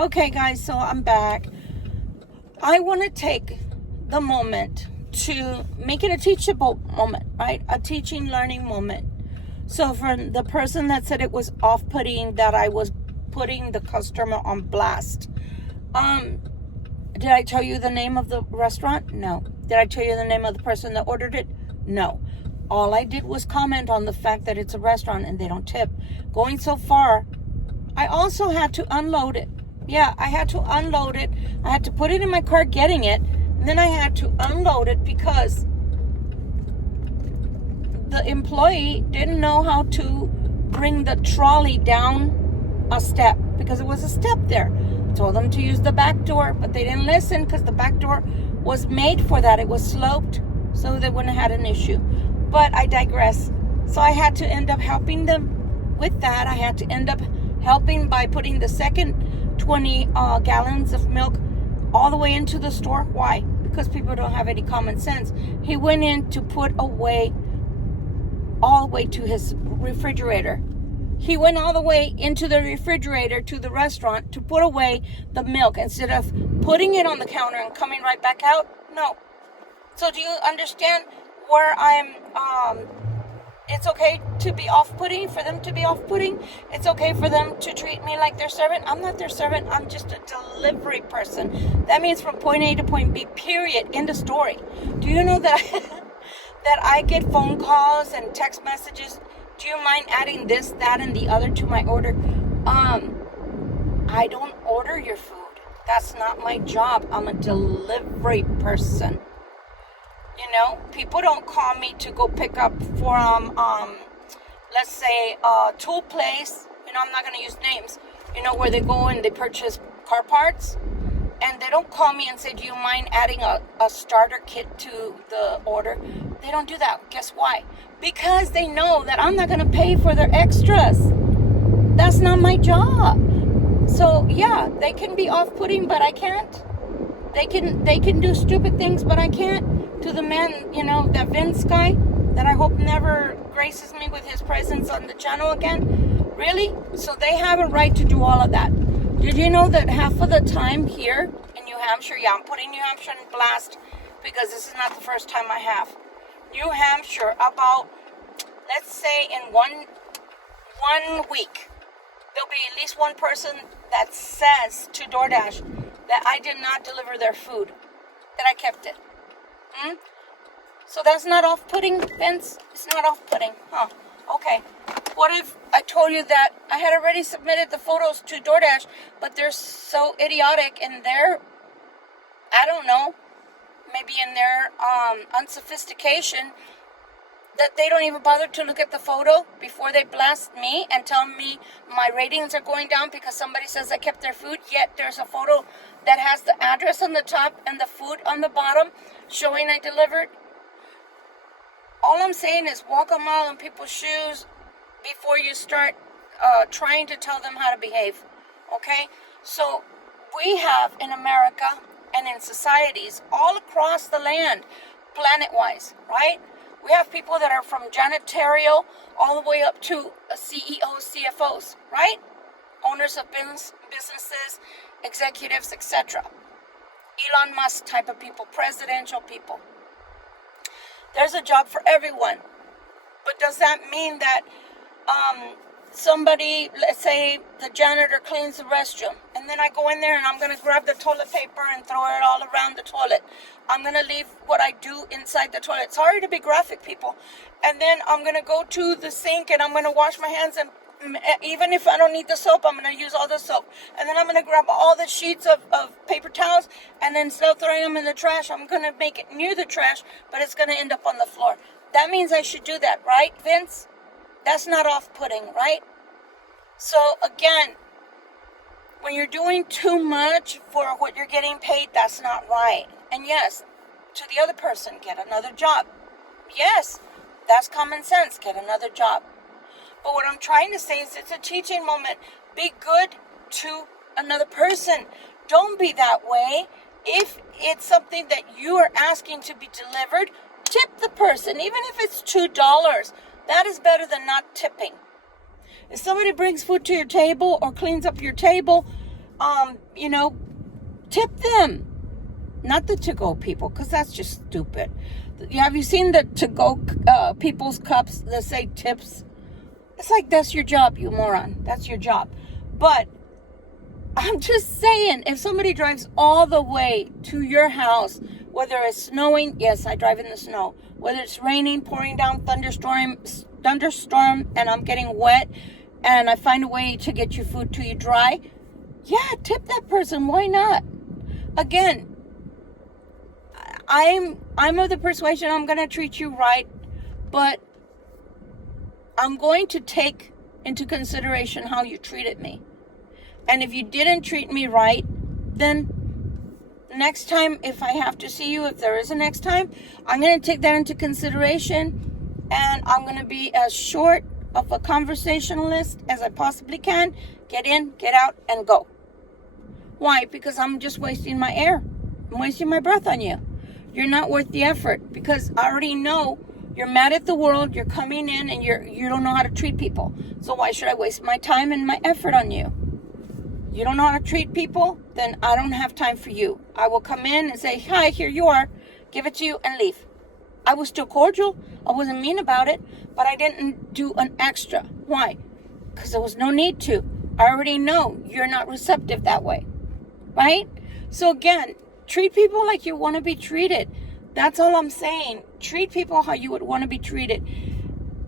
Okay, guys, so I'm back. I want to take the moment to make it a teachable moment, right? A teaching, learning moment. So for the person that said it was off-putting that I was putting the customer on blast, did I tell you the name of the restaurant? No. Did I tell you the name of the person that ordered it? No. All I did was comment on the fact that it's a restaurant and they don't tip. Going so far, I also had to unload it. Yeah, I had to unload it. I had to put it in my car getting it. And then I had to unload it because the employee didn't know how to bring the trolley down a step because it was a step there. I told them to use the back door, but they didn't listen because the back door was made for that. It was sloped so they wouldn't have had an issue. But I digress. So I had to end up helping them with that. I had to end up helping by putting the second 20 gallons of milk all the way into the store. Why? Because people don't have any common sense. He went in to put away all the way to his refrigerator. He went all the way into the refrigerator to the restaurant to put away the milk instead of putting it on the counter and coming right back out. No. So do you understand where I'm it's okay to be off-putting, for them to be off-putting. It's okay for them to treat me like their servant. I'm not their servant. I'm just a delivery person. That means from point A to point B, period. End of story. Do you know that that I get phone calls and text messages? Do you mind adding this, that, and the other to my order? I don't order your food. That's not my job. I'm a delivery person. You know, people don't call me to go pick up from, let's say, a tool place. You know, I'm not going to use names. You know, where they go and they purchase car parts. And they don't call me and say, do you mind adding a starter kit to the order? They don't do that. Guess why? Because they know that I'm not going to pay for their extras. That's not my job. So, yeah, they can be off-putting, but I can't. They can do stupid things, but I can't. To the man, you know, that Vince guy, that I hope never graces me with his presence on the channel again. Really? So they have a right to do all of that. Did you know that half of the time here in New Hampshire, yeah, I'm putting New Hampshire in blast because this is not the first time I have. New Hampshire, about, let's say in one week, there'll be at least one person that says to DoorDash that I did not deliver their food, that I kept it. So that's not off-putting, Vince? It's not off-putting. Huh. Okay. What if I told you that I had already submitted the photos to DoorDash, but they're so idiotic in their, I don't know, maybe in their unsophistication, that they don't even bother to look at the photo before they blast me and tell me my ratings are going down because somebody says I kept their food, yet there's a photo that has the address on the top and the food on the bottom showing I delivered. All I'm saying is walk a mile in people's shoes before you start trying to tell them how to behave, okay? So we have in America and in societies all across the land, planet-wise, right? We have people that are from janitorial all the way up to CEOs, CFOs, right? Owners of businesses, executives, etc. Elon Musk type of people, presidential people. There's a job for everyone. But does that mean that somebody, let's say the janitor cleans the restroom, and then I go in there and I'm going to grab the toilet paper and throw it all around the toilet. I'm going to leave what I do inside the toilet. Sorry to be graphic, people. And then I'm going to go to the sink and I'm going to wash my hands, and even if I don't need the soap, I'm going to use all the soap. And then I'm going to grab all the sheets of paper towels, and then instead of throwing them in the trash, I'm going to make it near the trash, but it's going to end up on the floor. That means I should do that, right, Vince? That's not off-putting, right? So, again, when you're doing too much for what you're getting paid, that's not right. And yes, to the other person, get another job. Yes, that's common sense. Get another job. But what I'm trying to say is it's a teaching moment. Be good to another person. Don't be that way. If it's something that you are asking to be delivered, tip the person, even if it's $2. That is better than not tipping. If somebody brings food to your table or cleans up your table, tip them. Not the to-go people, because that's just stupid. Have you seen the to-go people's cups that say tips? It's like, that's your job, you moron. That's your job. But I'm just saying, if somebody drives all the way to your house, whether it's snowing, yes, I drive in the snow. Whether it's raining, pouring down, thunderstorm, and I'm getting wet, and I find a way to get your food to you dry, yeah, tip that person. Why not? Again, I'm of the persuasion I'm going to treat you right, but I'm going to take into consideration how you treated me. And if you didn't treat me right, then next time, if I have to see you, if there is a next time, I'm going to take that into consideration, and I'm going to be as short of a conversationalist as I possibly can. Get in, get out, and go. Why? Because I'm just wasting my air. I'm wasting my breath on you. You're not worth the effort, because I already know you're mad at the world. You're coming in and you don't know how to treat people. So why should I waste my time and my effort on you? You don't know how to treat people? Then I don't have time for you. I will come in and say, hi, here you are. Give it to you and leave. I was still cordial. I wasn't mean about it, but I didn't do an extra. Why? Because there was no need to. I already know you're not receptive that way. Right? So again, treat people like you want to be treated. That's all I'm saying. Treat people how you would want to be treated.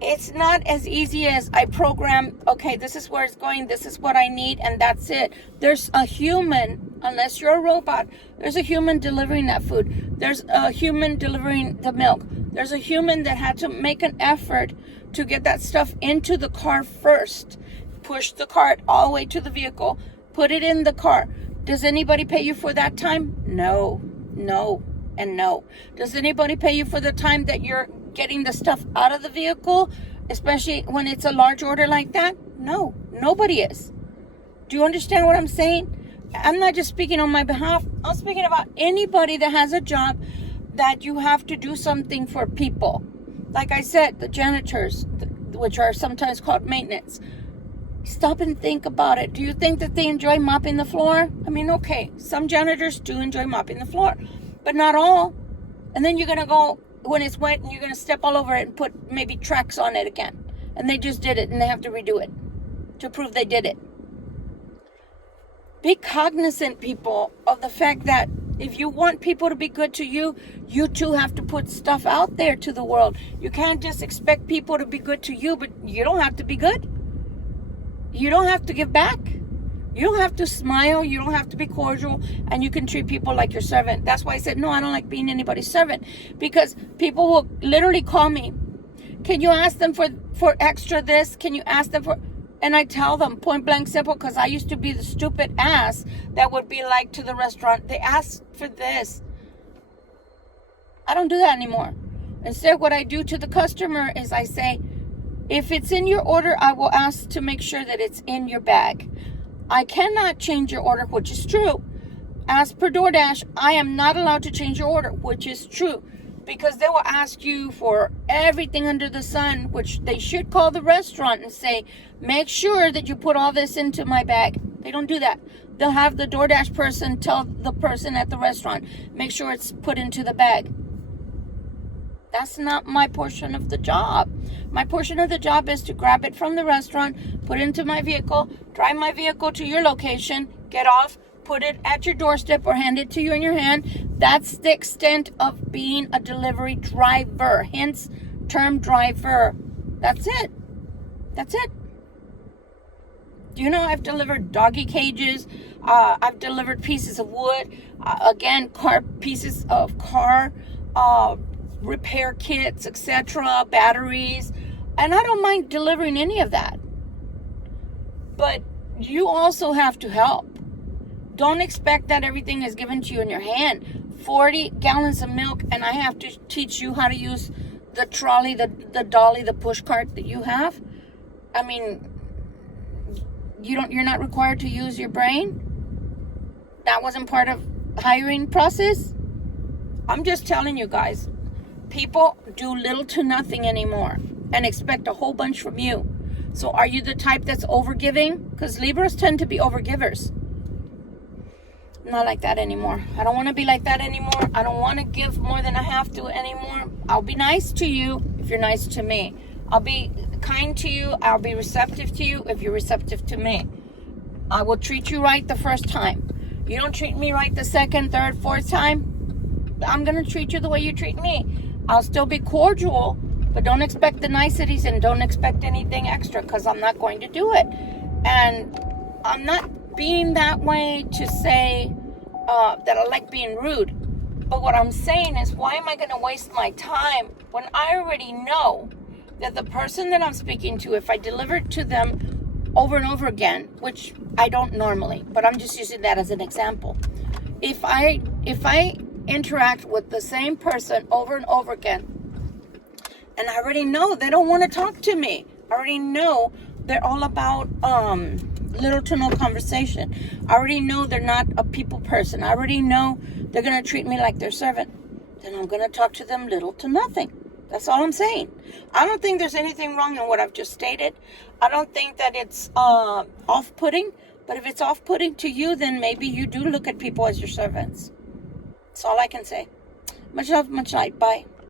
It's not as easy as I program, okay, this is where it's going, this is what I need, and that's it. There's a human, unless you're a robot, there's a human delivering that food. There's a human delivering the milk. There's a human that had to make an effort to get that stuff into the car first. Push the cart all the way to the vehicle. Put it in the car. Does anybody pay you for that time? No, and no. Does anybody pay you for the time that you're getting the stuff out of the vehicle, especially when it's a large order like that? No, nobody is. Do you understand what I'm saying? I'm not just speaking on my behalf. I'm speaking about anybody that has a job that you have to do something for people. Like I said, the janitors, which are sometimes called maintenance. Stop and think about it. Do you think that they enjoy mopping the floor? I mean, okay, some janitors do enjoy mopping the floor, but not all. And then you're going to go, when it's wet, and you're going to step all over it and put maybe tracks on it again. And they just did it, and they have to redo it to prove they did it. Be cognizant, people, of the fact that if you want people to be good to you, you too have to put stuff out there to the world. You can't just expect people to be good to you, but you don't have to be good. You don't have to give back. You don't have to smile. You don't have to be cordial. And you can treat people like your servant. That's why I said, no, I don't like being anybody's servant. Because people will literally call me. Can you ask them for extra this? Can you ask them for... And I tell them point blank simple, because I used to be the stupid ass that would be like to the restaurant, they asked for this. I don't do that anymore. Instead, what I do to the customer is I say, if it's in your order, I will ask to make sure that it's in your bag. I cannot change your order, which is true. As per DoorDash, I am not allowed to change your order, which is true. Because they will ask you for everything under the sun, which they should call the restaurant and say, make sure that you put all this into my bag. They don't do that. They'll have the DoorDash person tell the person at the restaurant, make sure it's put into the bag. That's not my portion of the job. My portion of the job is to grab it from the restaurant, put it into my vehicle, drive my vehicle to your location, get off, put it at your doorstep or hand it to you in your hand. That's the extent of being a delivery driver, hence term driver. That's it. That's it. Do you know I've delivered doggy cages? I've delivered pieces of wood. Again, pieces of car repair kits, etc., batteries. And I don't mind delivering any of that. But you also have to help. Don't expect that everything is given to you in your hand. 40 gallons of milk, and I have to teach you how to use the trolley, the dolly, the push cart that you have. I mean, you're not required to use your brain. That wasn't part of hiring process. I'm just telling you guys, people do little to nothing anymore and expect a whole bunch from you. So are you the type that's overgiving? Because Libras tend to be overgivers. not like that anymore. I don't want to be like that anymore. I don't want to give more than I have to anymore. I'll be nice to you if you're nice to me. I'll be kind to you. I'll be receptive to you if you're receptive to me. I will treat you right the first time. You don't treat me right the second, third, fourth time, I'm going to treat you the way you treat me. I'll still be cordial, but don't expect the niceties and don't expect anything extra, because I'm not going to do it. And I'm not being that way to say that I like being rude. But what I'm saying is, why am I going to waste my time when I already know that the person that I'm speaking to, if I deliver it to them over and over again, which I don't normally, but I'm just using that as an example. If I interact with the same person over and over again, and I already know they don't want to talk to me, I already know they're all about little to no conversation, I already know they're not a people person, I already know they're going to treat me like their servant, then I'm going to talk to them little to nothing. That's all I'm saying. I don't think there's anything wrong in what I've just stated. I don't think that it's off-putting. But if it's off-putting to you, then maybe you do look at people as your servants. That's all I can say. Much love, much light. Bye.